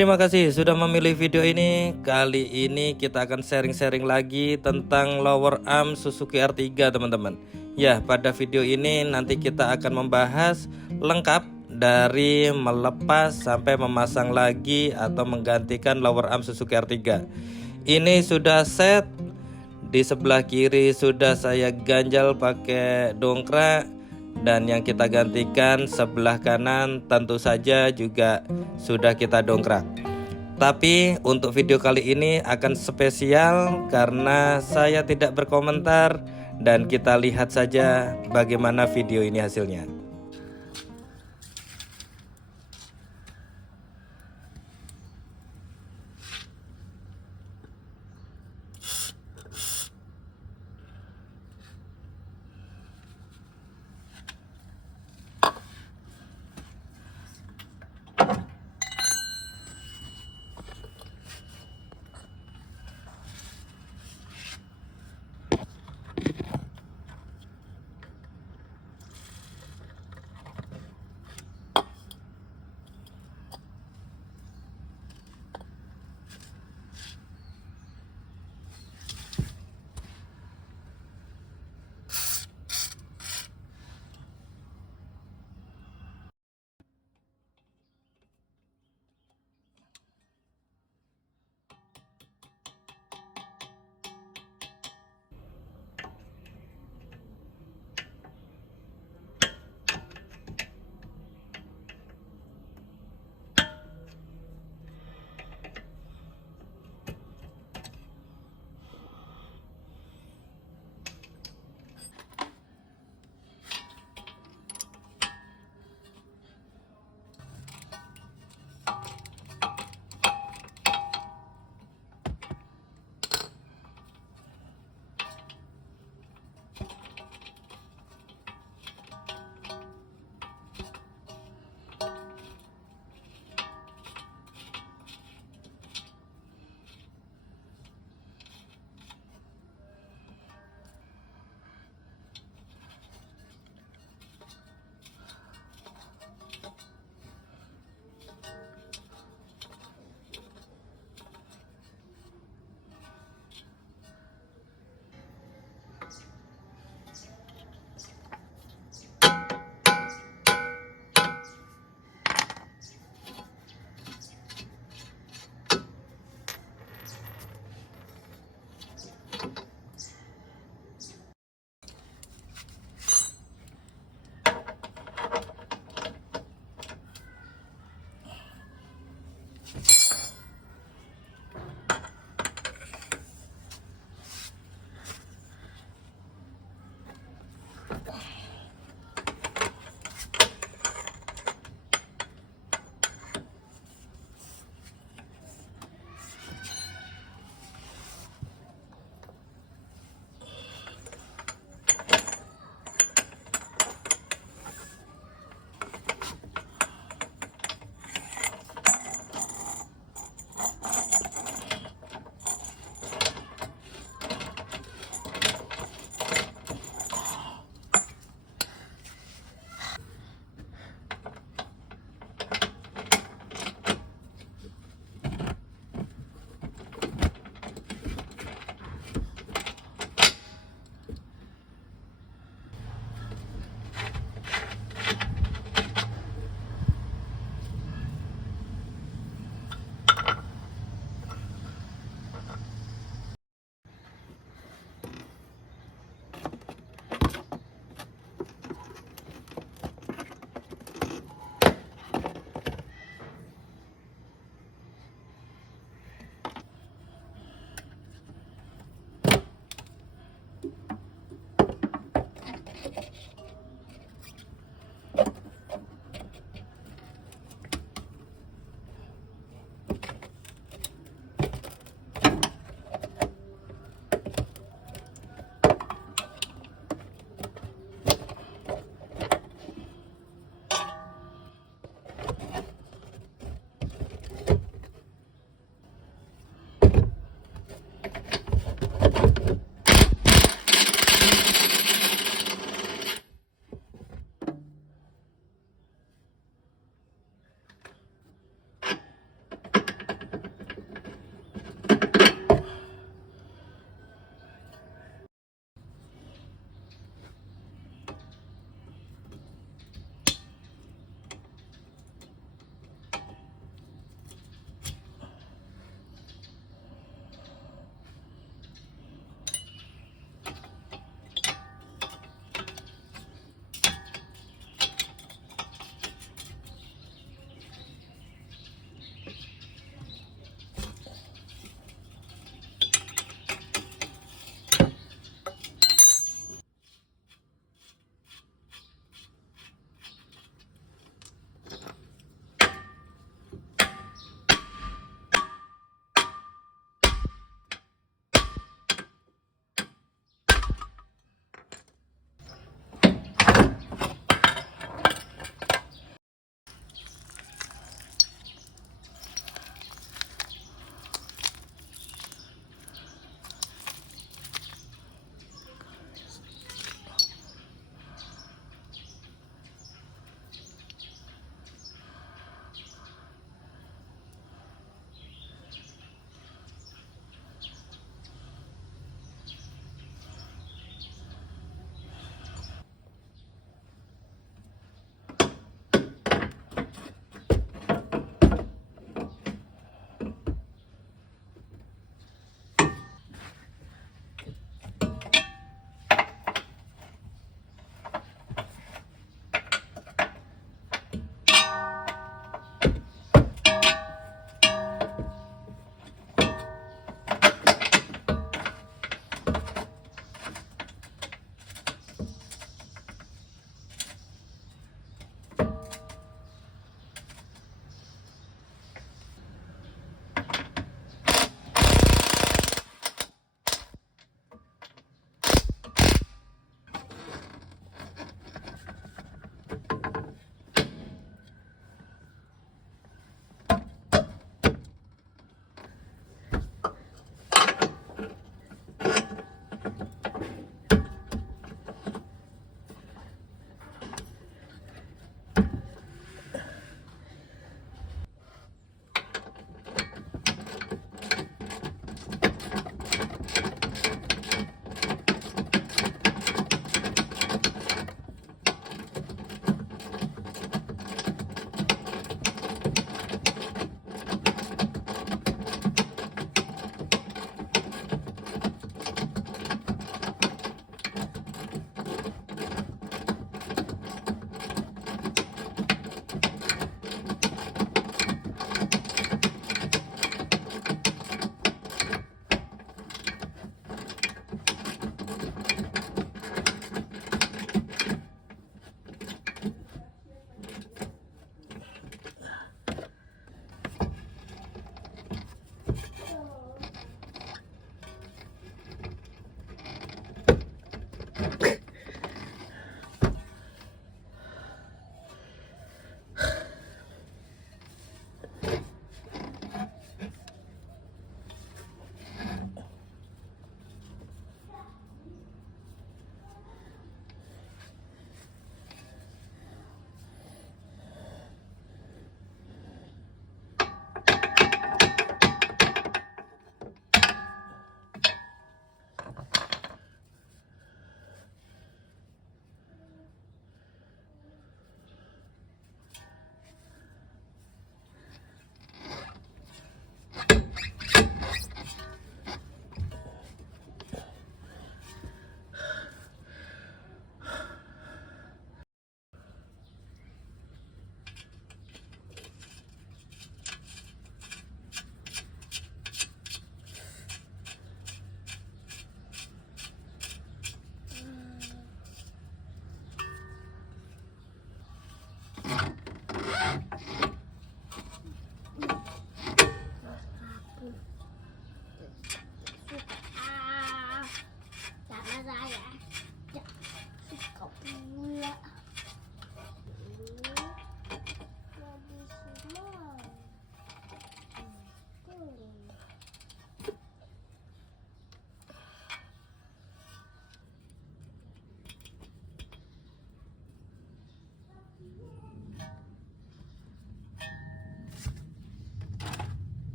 Terima kasih sudah memilih video ini. Kali ini kita akan sharing-sharing lagi tentang lower arm Suzuki Ertiga, teman-teman. Ya, pada video ini nanti kita akan membahas lengkap dari melepas sampai memasang lagi atau menggantikan lower arm Suzuki Ertiga. Ini sudah set. Di sebelah kiri sudah saya ganjal pakai dongkrak, dan yang kita gantikan sebelah kanan tentu saja juga sudah kita dongkrak. Tapi untuk video kali ini akan spesial karena saya tidak berkomentar, dan kita lihat saja bagaimana video ini hasilnya.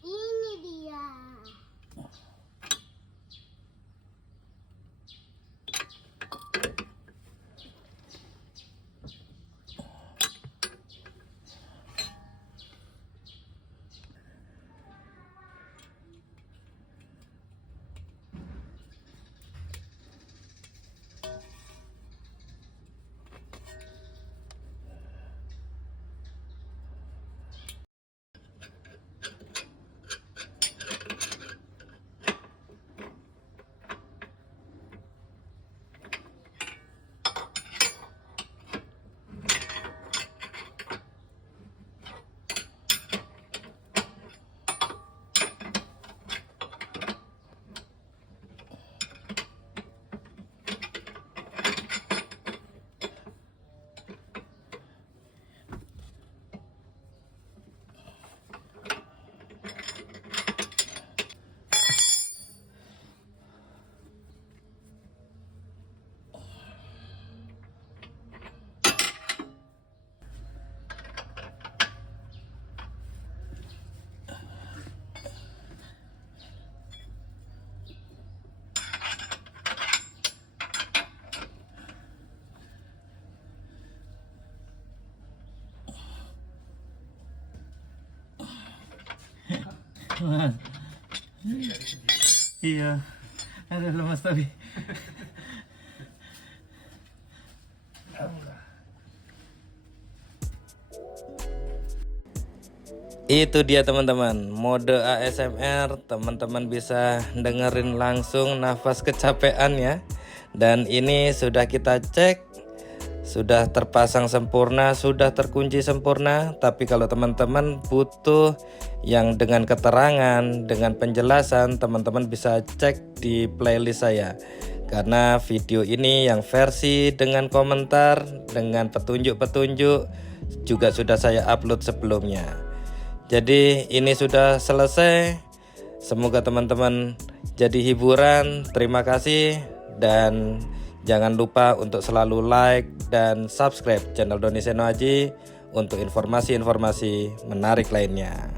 Ini dia. Mas. Iya. Ada lemas tapi. Itu dia teman-teman, mode ASMR, teman-teman bisa dengerin langsung nafas kecapean ya. Dan ini sudah kita cek, sudah terpasang sempurna, sudah terkunci sempurna. Tapi kalau teman-teman butuh yang dengan keterangan, dengan penjelasan, teman-teman bisa cek di playlist saya. Karena video ini yang versi dengan komentar, dengan petunjuk-petunjuk juga sudah saya upload sebelumnya. Jadi ini sudah selesai. Semoga teman-teman jadi hiburan. Terima kasih dan jangan lupa untuk selalu like dan subscribe channel Doni Senoaji untuk informasi-informasi menarik lainnya.